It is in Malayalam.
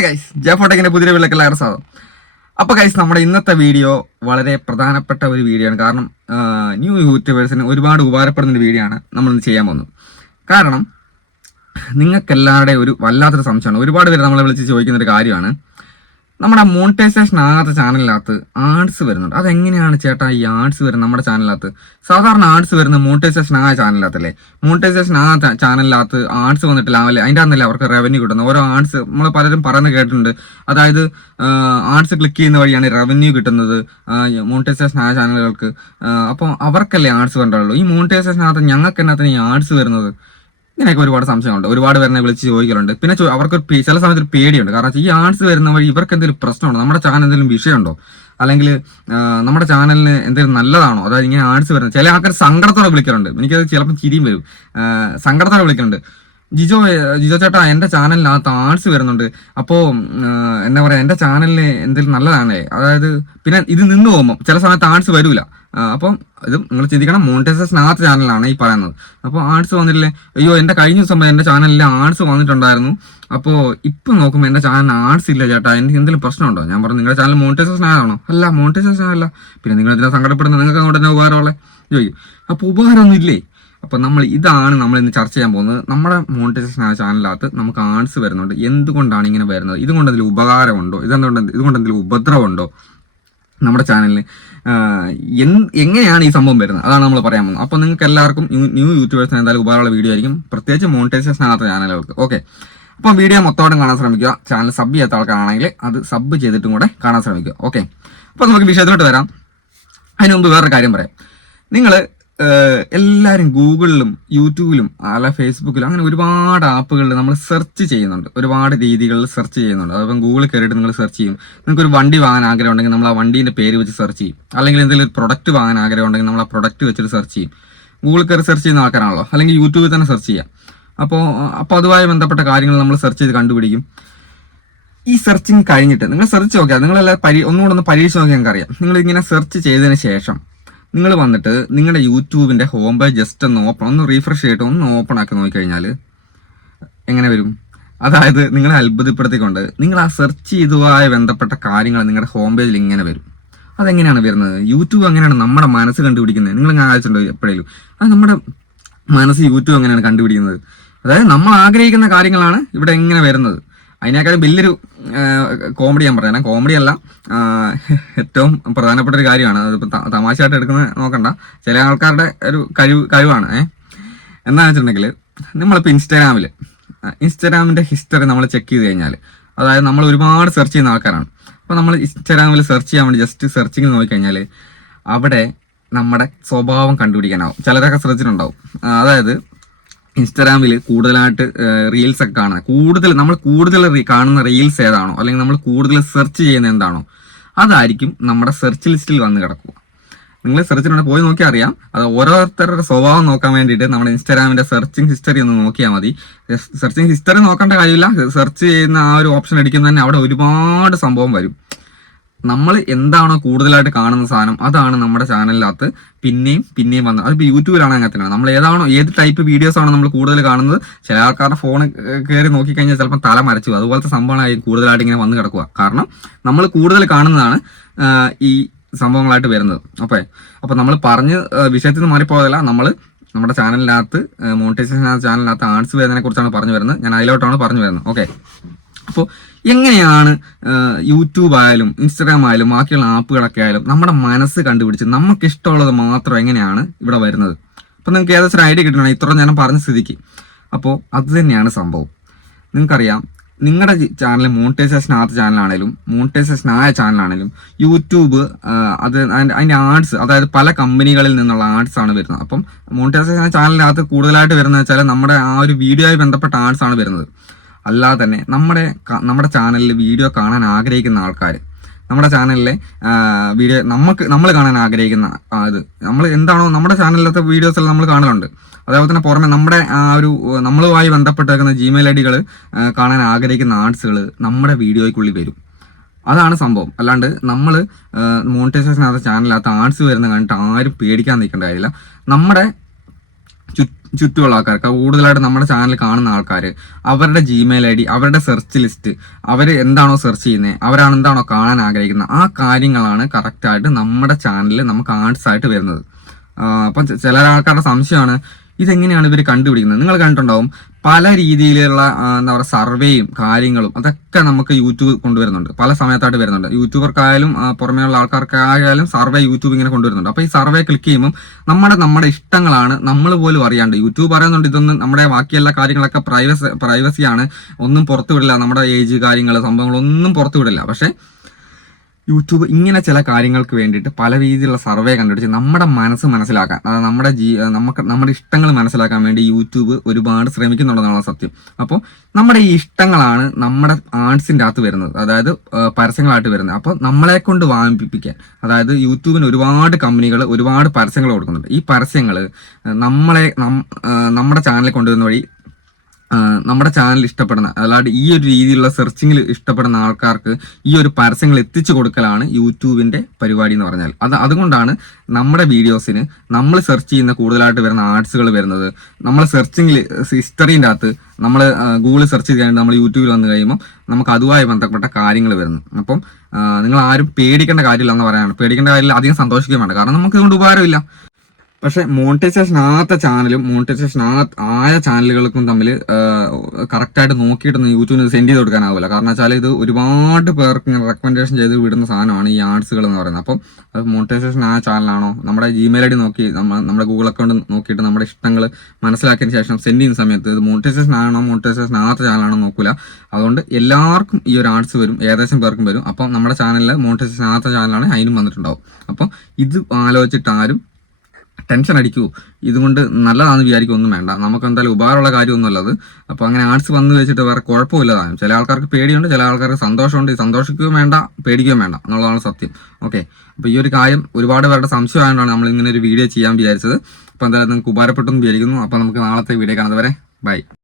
ഹലോ ഗൈസ് ജയഫോട്ടെക്കിന്റെ പുതിയ വീട്ടിലേക്ക് എല്ലാവരും സ്വാഗതം. അപ്പോൾ ഗൈസ് നമ്മുടെ ഇന്നത്തെ വീഡിയോ വളരെ പ്രധാനപ്പെട്ട ഒരു വീഡിയോ ആണ്. കാരണം ന്യൂ യൂട്യൂബേഴ്സിന് ഒരുപാട് ഉപകാരപ്പെടുന്ന ഒരു വീഡിയോ ആണ് നമ്മൾ ഇന്ന് ചെയ്യാൻ പോകുന്നത്. കാരണം നിങ്ങൾക്കെല്ലാവരുടെയും ഒരു വല്ലാത്തൊരു സംശയമാണ്. ഒരുപാട് പേര് നമ്മളെ വിളിച്ച് ചോദിക്കുന്ന ഒരു കാര്യമാണ്. നമ്മുടെ മോണിറ്റൈസേഷൻ ആകാത്ത ചാനലിനകത്ത് ആഡ്സ് വരുന്നുണ്ട്. അതെങ്ങനെയാണ് ചേട്ടാ ഈ ആഡ്സ് വരുന്നത് നമ്മുടെ ചാനലിനകത്ത് സാധാരണ ആഡ്സ് വരുന്ന മോണിറ്റൈസേഷൻ ആയ ചാനലിനകത്തല്ലേ മോണിറ്റൈസേഷൻ ആ ചാനലിനകത്ത് ആഡ്സ് വന്നിട്ടില്ല അല്ലേ അതിന്റെ അകത്തല്ലേ അവർക്ക് റവന്യൂ കിട്ടുന്നത്? ഓരോ ആഡ്സ് നമ്മൾ പലരും പറയുന്നത് കേട്ടിട്ടുണ്ട്. അതായത് ആഡ്സ് ക്ലിക്ക് ചെയ്യുന്ന വഴിയാണ് റവന്യൂ കിട്ടുന്നത് മോണിറ്റൈസേഷൻ ആയ ചാനലുകൾക്ക് അപ്പോൾ അവർക്കല്ലേ ആഡ്സ് വേണ്ടുള്ളൂ ഈ മോണിറ്റൈസേഷൻ മോണിറ്റൈസേഷനകത്ത് ഞങ്ങൾക്ക് എന്നതിന് ഈ ആഡ്സ് വരുന്നത്? ഇങ്ങനെയൊക്കെ ഒരുപാട് സംശയമുണ്ട് ഒരുപാട് പേരെ വിളിച്ച് ചോദിക്കലുണ്ട്. പിന്നെ അവർക്ക് ചില സമയത്ത് പേടിയുണ്ട്. കാരണം ഈ ആർട്സ് വരുന്ന വഴി ഇവർക്ക് എന്തെങ്കിലും പ്രശ്നമുണ്ടോ? നമ്മുടെ ചാനൽ എന്തെങ്കിലും വിഷയമുണ്ടോ? അല്ലെങ്കിൽ നമ്മുടെ ചാനലിന് എന്തെങ്കിലും നല്ലതാണോ? അതായത് ഇങ്ങനെ ആർട്സ് വരുന്നത് ചില ആൾക്കാർ സങ്കടത്തോടെ വിളിക്കാറുണ്ട് എനിക്കത് ചിലപ്പോൾ ചിരിയും വരും. സങ്കടത്തോടെ വിളിക്കുന്നുണ്ട് ജിജോ ജിജോ ചേട്ടാ എന്റെ ചാനലിനകത്ത് ആർട്സ് വരുന്നുണ്ട്. അപ്പോൾ എന്താ പറയുക എന്റെ ചാനലിന് എന്തെങ്കിലും നല്ലതാണ് അതായത് പിന്നെ ഇത് നിന്ന് പോകുമ്പോൾ ചില സമയത്ത് ആർട്സ് വരൂല. ആ, അപ്പം ഇത് നിങ്ങൾ ചിന്തിക്കണം മോണിറ്റൈസേഷനകത്ത് ചാനലാണ് ഈ പറയുന്നത്. അപ്പോൾ ആർട്സ് വന്നിട്ടില്ലേ? അയ്യോ എന്റെ കഴിഞ്ഞ ദിവസം എന്റെ ചാനലിൽ ആർട്സ് വന്നിട്ടുണ്ടായിരുന്നു. അപ്പോൾ ഇപ്പം നോക്കുമ്പോൾ എന്റെ ചാനൽ ആർട്സ് ഇല്ല ചേട്ടാ എനിക്ക് എന്തെങ്കിലും പ്രശ്നമുണ്ടോ? ഞാൻ പറഞ്ഞു നിങ്ങളുടെ ചാനൽ മോണിറ്റൈസേഷൻ ആണോ അല്ല മോണിറ്റൈസേഷൻ അല്ല പിന്നെ നിങ്ങൾ ഇതിനെ സങ്കടപ്പെടുന്നത് നിങ്ങൾക്ക് അങ്ങോട്ട് തന്നെ ഉപകാരമുള്ളേ. ചോദിക്കും അപ്പോൾ ഉപകാരമൊന്നും ഇല്ലേ? അപ്പോൾ നമ്മൾ ഇതാണ് നമ്മൾ ഇന്ന് ചർച്ച ചെയ്യാൻ പോകുന്നത്. നമ്മുടെ മോണിറ്റൈസേഷൻ ആയ ചാനലിനകത്ത് നമുക്ക് ആൺസ് വരുന്നുണ്ട്. എന്തുകൊണ്ടാണ് ഇങ്ങനെ വരുന്നത്? ഇതുകൊണ്ട് എന്തെങ്കിലും ഉപകാരമുണ്ടോ? ഇതെന്തുകൊണ്ട് ഇതുകൊണ്ട് എന്തെങ്കിലും ഉപദ്രവമുണ്ടോ? നമ്മുടെ ചാനലിന് എങ്ങനെയാണ് ഈ സംഭവം വരുന്നത്? അതാണ് നമ്മൾ പറയാൻ പോകുന്നത്. അപ്പോൾ നിങ്ങൾക്ക് എല്ലാവർക്കും ന്യൂ- ന്യൂ യൂട്യൂബേഴ്സിന് എന്തായാലും ഉപകാരമുള്ള വീഡിയോ ആയിരിക്കും. പ്രത്യേകിച്ച് മോണിറ്റൈസേഷൻ ആകാത്ത ചാനലുകൾക്ക് ഓക്കെ അപ്പം വീഡിയോ മൊത്തമായിട്ടും കാണാൻ ശ്രമിക്കുക. ചാനൽ സബ് ചെയ്യാത്ത ആൾക്കാരാണെങ്കിൽ അത് സബ് ചെയ്തിട്ടും കൂടെ കാണാൻ ശ്രമിക്കുക. ഓക്കെ അപ്പോൾ നമുക്ക് വിഷയത്തിലോട്ട് വരാം. അതിന് മുമ്പ് വേറൊരു കാര്യം പറയാം. നിങ്ങൾ എല്ലാവരും ഗൂഗിളിലും യൂട്യൂബിലും അല്ല ഫേസ്ബുക്കിലും അങ്ങനെ ഒരുപാട് ആപ്പുകളിൽ നമ്മൾ സെർച്ച് ചെയ്യുന്നുണ്ട്. ഒരുപാട് രീതികളിൽ സെർച്ച് ചെയ്യുന്നുണ്ട്. അതിപ്പം ഗൂഗിളിൽ കയറിയിട്ട് നിങ്ങൾ സെർച്ച് ചെയ്യും. നിങ്ങൾക്ക് ഒരു വണ്ടി വാങ്ങാൻ ആഗ്രഹം ഉണ്ടെങ്കിൽ നമ്മൾ ആ വണ്ടീന്റെ പേര് വെച്ച് സെർച്ച് ചെയ്യും. അല്ലെങ്കിൽ എന്തെങ്കിലും ഒരു പ്രൊഡക്റ്റ് വാങ്ങാൻ ആഗ്രഹം ഉണ്ടെങ്കിൽ നമ്മൾ ആ പ്രൊഡക്റ്റ് വെച്ചിട്ട് സെർച്ച് ചെയ്യും. ഗൂഗിളിൽ കയറി സെർച്ച് ചെയ്യുന്ന ആൾക്കാരാണല്ലോ. അല്ലെങ്കിൽ യൂട്യൂബിൽ തന്നെ സെർച്ച് ചെയ്യാം. അപ്പോൾ അപ്പോൾ അതുമായി ബന്ധപ്പെട്ട കാര്യങ്ങൾ നമ്മൾ സെർച്ച് ചെയ്ത് കണ്ടുപിടിക്കും. ഈ സെർച്ചിങ് കഴിഞ്ഞിട്ട് നിങ്ങൾ സെർച്ച് നോക്കിയാൽ നിങ്ങളെല്ലാം പരി ഒന്നുകൂടെ ഒന്ന് പരീക്ഷിച്ച് നോക്കിയാൽ നിങ്ങൾക്ക് അറിയാം നിങ്ങൾ ഇങ്ങനെ സെർച്ച് ചെയ്തതിന് ശേഷം നിങ്ങൾ വന്നിട്ട് നിങ്ങളുടെ യൂട്യൂബിന്റെ ഹോം പേജ് ജസ്റ്റ് ഒന്ന് ഓപ്പൺ ഒന്ന് റീഫ്രഷ് ചെയ്തിട്ട് ഒന്ന് ഓപ്പൺ ആക്കി നോക്കിക്കഴിഞ്ഞാൽ എങ്ങനെ വരും? അതായത് നിങ്ങളെ അത്ഭുതപ്പെടുത്തിക്കൊണ്ട് നിങ്ങൾ ആ സെർച്ച് ചെയ്തതുമായി ബന്ധപ്പെട്ട കാര്യങ്ങൾ നിങ്ങളുടെ ഹോം പേജിൽ ഇങ്ങനെ വരും. അതെങ്ങനെയാണ് വരുന്നത്? യൂട്യൂബ് എങ്ങനെയാണ് നമ്മുടെ മനസ്സ് കണ്ടുപിടിക്കുന്നത്? നിങ്ങൾ ഇങ്ങനെ ആലോചിച്ചിട്ടുണ്ടോ എപ്പോഴേലും? അത് നമ്മുടെ മനസ്സ് യൂട്യൂബ് എങ്ങനെയാണ് കണ്ടുപിടിക്കുന്നത്? അതായത് നമ്മൾ ആഗ്രഹിക്കുന്ന കാര്യങ്ങളാണ് ഇവിടെ എങ്ങനെ വരുന്നത്. അതിനേക്കാളും വലിയൊരു കോമഡി ഞാൻ പറയാം. കോമഡി അല്ല ഏറ്റവും പ്രധാനപ്പെട്ട ഒരു കാര്യമാണ്. അതിപ്പോൾ തമാശയായിട്ട് എടുക്കുന്നത് നോക്കണ്ട. ചില ആൾക്കാരുടെ ഒരു കഴിവ് കഴിവാണ് ഏഹ് എന്താണെന്ന് വെച്ചിട്ടുണ്ടെങ്കിൽ നമ്മളിപ്പോൾ ഇൻസ്റ്റാഗ്രാമിൽ ഇൻസ്റ്റാഗ്രാമിന്റെ ഹിസ്റ്ററി നമ്മൾ ചെക്ക് ചെയ്ത് കഴിഞ്ഞാൽ അതായത് നമ്മൾ ഒരുപാട് സെർച്ച് ചെയ്യുന്ന ആൾക്കാരാണ്. അപ്പോൾ നമ്മൾ ഇൻസ്റ്റാഗ്രാമിൽ സെർച്ച് ചെയ്യാൻ വേണ്ടി ജസ്റ്റ് സെർച്ചിങ് നോക്കിക്കഴിഞ്ഞാൽ അവിടെ നമ്മുടെ സ്വഭാവം കണ്ടുപിടിക്കാനാവും. ചിലരൊക്കെ ശ്രദ്ധിച്ചിട്ടുണ്ടാവും. അതായത് ഇൻസ്റ്റാഗ്രാമിൽ കൂടുതലായിട്ട് റീൽസ് ഒക്കെ കാണുന്നത് കൂടുതൽ നമ്മൾ കൂടുതൽ കാണുന്ന റീൽസ് ഏതാണോ അല്ലെങ്കിൽ നമ്മൾ കൂടുതൽ സെർച്ച് ചെയ്യുന്ന എന്താണോ അതായിരിക്കും നമ്മുടെ സെർച്ച് ലിസ്റ്റിൽ വന്ന് കിടക്കുക. നിങ്ങൾ സെർച്ചിനുണ്ട് പോയി നോക്കി അറിയാം. അത് ഓരോരുത്തരുടെ സ്വഭാവം നോക്കാൻ വേണ്ടിയിട്ട് നമ്മുടെ ഇൻസ്റ്റാഗ്രാമിന്റെ സെർച്ചിങ് ഹിസ്റ്ററി ഒന്ന് നോക്കിയാൽ മതി. സെർച്ചിങ് ഹിസ്റ്ററി നോക്കേണ്ട കാര്യമില്ല. സെർച്ച് ചെയ്യുന്ന ആ ഒരു ഓപ്ഷൻ അടിക്കുന്ന തന്നെ അവിടെ ഒരുപാട് സംഭവം വരും. നമ്മൾ എന്താണോ കൂടുതലായിട്ട് കാണുന്ന സാധനം അതാണ് നമ്മുടെ ചാനലിനകത്ത് പിന്നെയും പിന്നെയും വന്നത്. അതിപ്പോൾ യൂട്യൂബിലാണ് അങ്ങനെ തന്നെയാണ്. നമ്മൾ ഏതാണോ ഏത് ടൈപ്പ് വീഡിയോസ് ആണോ നമ്മൾ കൂടുതൽ കാണുന്നത് ചില ആൾക്കാരുടെ ഫോൺ കയറി നോക്കിക്കഴിഞ്ഞാൽ ചിലപ്പോൾ തല മരച്ചു. അതുപോലത്തെ സംഭവങ്ങളായി കൂടുതലായിട്ട് ഇങ്ങനെ വന്ന് കിടക്കുക കാരണം നമ്മൾ കൂടുതൽ കാണുന്നതാണ് ഈ സംഭവങ്ങളായിട്ട് വരുന്നത്. അപ്പോൾ അപ്പോൾ നമ്മൾ പറഞ്ഞ് വിഷയത്തിൽ നിന്ന് മാറിപ്പോയതല്ല. നമ്മൾ നമ്മുടെ ചാനലിനകത്ത് മോണിറ്റൈസേഷൻ ചാനലിനകത്ത് ആർട്സ് വരുന്നതിനെ കുറിച്ചാണ് പറഞ്ഞു വരുന്നത്. ഞാൻ അതിലോട്ടാണ് പറഞ്ഞു വരുന്നത്. ഓക്കെ അപ്പോൾ എങ്ങനെയാണ് യൂട്യൂബ് ആയാലും ഇൻസ്റ്റാഗ്രാം ആയാലും ബാക്കിയുള്ള ആപ്പുകളൊക്കെ ആയാലും നമ്മുടെ മനസ്സ് കണ്ടുപിടിച്ച് നമുക്ക് ഇഷ്ടമുള്ളത് മാത്രം എങ്ങനെയാണ് ഇവിടെ വരുന്നത്? അപ്പോൾ നിങ്ങൾക്ക് ഏകദേശം ഒരു ഐഡിയ കിട്ടണം ഇത്ര ഞാൻ പറഞ്ഞ സ്ഥിതിക്ക്. അപ്പോൾ അത് തന്നെയാണ് സംഭവം. നിങ്ങൾക്കറിയാം നിങ്ങളുടെ ചാനൽ മോണിറ്റൈസേഷൻ ആത്ത ചാനലാണേലും മോണിറ്റൈസേഷൻ ആയ ചാനലാണേലും യൂട്യൂബ് അത് അതിന്റെ അതിന്റെ ആഡ്സ് അതായത് പല കമ്പനികളിൽ നിന്നുള്ള ആഡ്സ് ആണ് വരുന്നത്. അപ്പം മോണിറ്റൈസേഷൻ ചാനലിനകത്ത് കൂടുതലായിട്ട് വരുന്നത് വെച്ചാൽ നമ്മുടെ ആ ഒരു വീഡിയോ ആയി ബന്ധപ്പെട്ട ആഡ്സ് ആണ് വരുന്നത്. അല്ലാതെ തന്നെ നമ്മുടെ നമ്മുടെ ചാനലിൽ വീഡിയോ കാണാൻ ആഗ്രഹിക്കുന്ന ആൾക്കാർ നമ്മുടെ ചാനലിലെ വീഡിയോ നമുക്ക് നമ്മൾ കാണാൻ ആഗ്രഹിക്കുന്ന ഇത് നമ്മൾ എന്താണോ നമ്മുടെ ചാനലിലത്തെ വീഡിയോസ് എല്ലാം നമ്മൾ കാണലുണ്ട് അതേപോലെ തന്നെ പുറമെ നമ്മുടെ ആ ഒരു നമ്മളുമായി ബന്ധപ്പെട്ടേക്കുന്ന ജിമെയിൽ ഐ ഡികൾ കാണാൻ ആഗ്രഹിക്കുന്ന ആർട്സുകൾ നമ്മുടെ വീഡിയോയ്ക്കുള്ളിൽ വരും. അതാണ് സംഭവം. അല്ലാണ്ട് നമ്മൾ മോണിറ്റൈസേഷൻ ആകാത്ത ചാനലിനകത്ത് ആർട്സ് വരുന്ന കണ്ടിട്ട് ആരും പേടിക്കാൻ നിൽക്കേണ്ട കാര്യമില്ല. നമ്മുടെ ചു ചുറ്റുമുള്ള ആൾക്കാർക്ക് കൂടുതലായിട്ട് നമ്മുടെ ചാനൽ കാണുന്ന ആൾക്കാർ അവരുടെ ജിമെയിൽ ഐ ഡി അവരുടെ സെർച്ച് ലിസ്റ്റ് അവർ എന്താണോ സെർച്ച് ചെയ്യുന്നത് അവരാണ് എന്താണോ കാണാൻ ആഗ്രഹിക്കുന്നത് ആ കാര്യങ്ങളാണ് കറക്റ്റായിട്ട് നമ്മുടെ ചാനലിൽ നമുക്ക് ആഡ്സ് ആയിട്ട് വരുന്നത്. അപ്പം ചില ആൾക്കാരുടെ സംശയമാണ് ഇതെങ്ങനെയാണ് ഇവർ കണ്ടുപിടിക്കുന്നത്? നിങ്ങൾ കണ്ടിട്ടുണ്ടാവും പല രീതിയിലുള്ള എന്താ പറയുക സർവേയും കാര്യങ്ങളും അതൊക്കെ നമുക്ക് യൂട്യൂബ് കൊണ്ടുവരുന്നുണ്ട്. പല സമയത്തായിട്ട് വരുന്നുണ്ട്. യൂട്യൂബർക്കായാലും പുറമേയുള്ള ആൾക്കാർക്കായാലും സർവേ യൂട്യൂബ് ഇങ്ങനെ കൊണ്ടുവരുന്നുണ്ട്. അപ്പോൾ ഈ സർവേ ക്ലിക്ക് ചെയ്യുമ്പോൾ നമ്മുടെ നമ്മുടെ ഇഷ്ടങ്ങളാണ് നമ്മൾ പോലും അറിയാണ്ട്. യൂട്യൂബ് പറയുന്നുണ്ട് ഇതൊന്നും നമ്മുടെ ബാക്കിയെല്ലാ കാര്യങ്ങളൊക്കെ പ്രൈവസി പ്രൈവസിയാണ്. ഒന്നും പുറത്തുവിടില്ല നമ്മുടെ ഏജ് കാര്യങ്ങൾ സംഭവങ്ങളൊന്നും പുറത്തുവിടില്ല പക്ഷേ യൂട്യൂബ് ഇങ്ങനെ ചില കാര്യങ്ങൾക്ക് വേണ്ടിയിട്ട് പല രീതിയിലുള്ള സർവേ കണ്ടുപിടിച്ച് നമ്മുടെ മനസ്സ് മനസ്സിലാക്കാൻ അതായത് നമ്മുടെ ജീ നമുക്ക് നമ്മുടെ ഇഷ്ടങ്ങൾ മനസ്സിലാക്കാൻ വേണ്ടി യൂട്യൂബ് ഒരുപാട് ശ്രമിക്കുന്നുണ്ടെന്നുള്ള സത്യം. അപ്പോൾ നമ്മുടെ ഈ ഇഷ്ടങ്ങളാണ് നമ്മുടെ ആർട്സിന്റെ അകത്ത് വരുന്നത് അതായത് പരസ്യങ്ങളായിട്ട് വരുന്നത്. അപ്പോൾ നമ്മളെ കൊണ്ട് വാങ്ങിപ്പിക്കാൻ അതായത് യൂട്യൂബിന് ഒരുപാട് കമ്പനികൾ ഒരുപാട് പരസ്യങ്ങൾ കൊടുക്കുന്നുണ്ട്. ഈ പരസ്യങ്ങൾ നമ്മളെ നമ്മുടെ ചാനലിൽ കൊണ്ടുവരുന്ന വഴി നമ്മുടെ ചാനൽ ഇഷ്ടപ്പെടുന്ന അല്ലാണ്ട് ഈ ഒരു രീതിയിലുള്ള സെർച്ചിങ്ങിൽ ഇഷ്ടപ്പെടുന്ന ആൾക്കാർക്ക് ഈ ഒരു പരസ്യങ്ങൾ എത്തിച്ചു കൊടുക്കലാണ് യൂട്യൂബിന്റെ പരിപാടി എന്ന് പറഞ്ഞാൽ. അത് അതുകൊണ്ടാണ് നമ്മുടെ വീഡിയോസിന് നമ്മൾ സെർച്ച് ചെയ്യുന്ന കൂടുതലായിട്ട് വരുന്ന ആർട്സുകൾ വരുന്നത്. നമ്മൾ സെർച്ചിങ്ങിൽ ഹിസ്റ്ററിന്റെ അകത്ത് നമ്മൾ ഗൂഗിൾ സെർച്ച് ചെയ്ത് നമ്മൾ യൂട്യൂബിൽ വന്നു കഴിയുമ്പോൾ നമുക്ക് അതുമായി ബന്ധപ്പെട്ട കാര്യങ്ങൾ വരുന്നു. അപ്പം നിങ്ങൾ ആരും പേടിക്കേണ്ട കാര്യമില്ല എന്ന് പറയുകയാണ് പേടിക്കേണ്ട കാര്യമില്ല അധികം സന്തോഷിക്കുകയും വേണ്ട. കാരണം നമുക്ക് ഇതുകൊണ്ട് ഉപകാരമില്ല. പക്ഷെ മോണിറ്റൈസേഷൻ ആകാത്ത ചാനലും മോണിറ്റൈസേഷൻ ആയ ചാനലുകൾക്കും തമ്മിൽ കറക്റ്റായിട്ട് നോക്കിയിട്ടൊന്നും യൂട്യൂബിന് സെൻഡ് ചെയ്ത് കൊടുക്കാനാവില്ല. കാരണം വെച്ചാൽ ഇത് ഒരുപാട് പേർക്ക് ഇങ്ങനെ റെക്കമെൻഡേഷൻ ചെയ്ത് വിടുന്ന സാധനമാണ് ഈ ആർട്സുകൾ എന്ന് പറയുന്നത്. അപ്പം അത് മോണിറ്റൈസേഷൻ ആയ ചാനലാണോ? നമ്മുടെ ജിമെയിൽ ഐ ഡി നോക്കി നമ്മ നമ്മുടെ ഗൂഗിൾ അക്കൗണ്ട് നോക്കിയിട്ട് നമ്മുടെ ഇഷ്ടങ്ങൾ മനസ്സിലാക്കിയതിന് ശേഷം സെൻഡ് ചെയ്യുന്ന സമയത്ത് ഇത് മോണിറ്റൈസേഷൻ ആണോ മോണിറ്റൈസേഷൻ ആകാത്ത ചാനലാണോ നോക്കില്ല അതുകൊണ്ട് എല്ലാവർക്കും ഈ ഒരു ആർട്സ് വരും ഏകദേശം പേർക്കും വരും. അപ്പം നമ്മുടെ ചാനലിൽ മോണിറ്റൈസേഷൻ ആകാത്ത ചാനലാണ് അതിനും വന്നിട്ടുണ്ടാവും. അപ്പം ഇത് ആലോചിച്ചിട്ട് ആരും ടെൻഷൻ അടിക്കൂ. ഇതുകൊണ്ട് നല്ലതാണെന്ന് വിചാരിക്കൊന്നും വേണ്ട. നമുക്ക് എന്തായാലും ഉപകാരമുള്ള കാര്യമൊന്നുമല്ല അത്. അപ്പോൾ അങ്ങനെ ആർട്സ് വന്നു വെച്ചിട്ട് വേറെ കുഴപ്പമില്ലതാണ് ചില ആൾക്കാർക്ക് പേടിയുണ്ട് ചില ആൾക്കാർക്ക് സന്തോഷമുണ്ട്. സന്തോഷിക്കുകയും വേണ്ട പേടിക്കുകയും വേണ്ട. എന്നുള്ളതാണ് സത്യം. ഓക്കെ. അപ്പോൾ ഈ ഒരു കാര്യം ഒരുപാട് പേരുടെ സംശയമായതുകൊണ്ടാണ് നമ്മൾ ഇങ്ങനെ ഒരു വീഡിയോ ചെയ്യാൻ വിചാരിച്ചത്. അപ്പോൾ എന്തായാലും നിങ്ങൾക്ക് ഉപകാരപ്പെട്ടെന്ന് വിചാരിക്കുന്നു. അപ്പോൾ നമുക്ക് നാളത്തെ വീഡിയോ കാണുന്നവരെ ബൈ.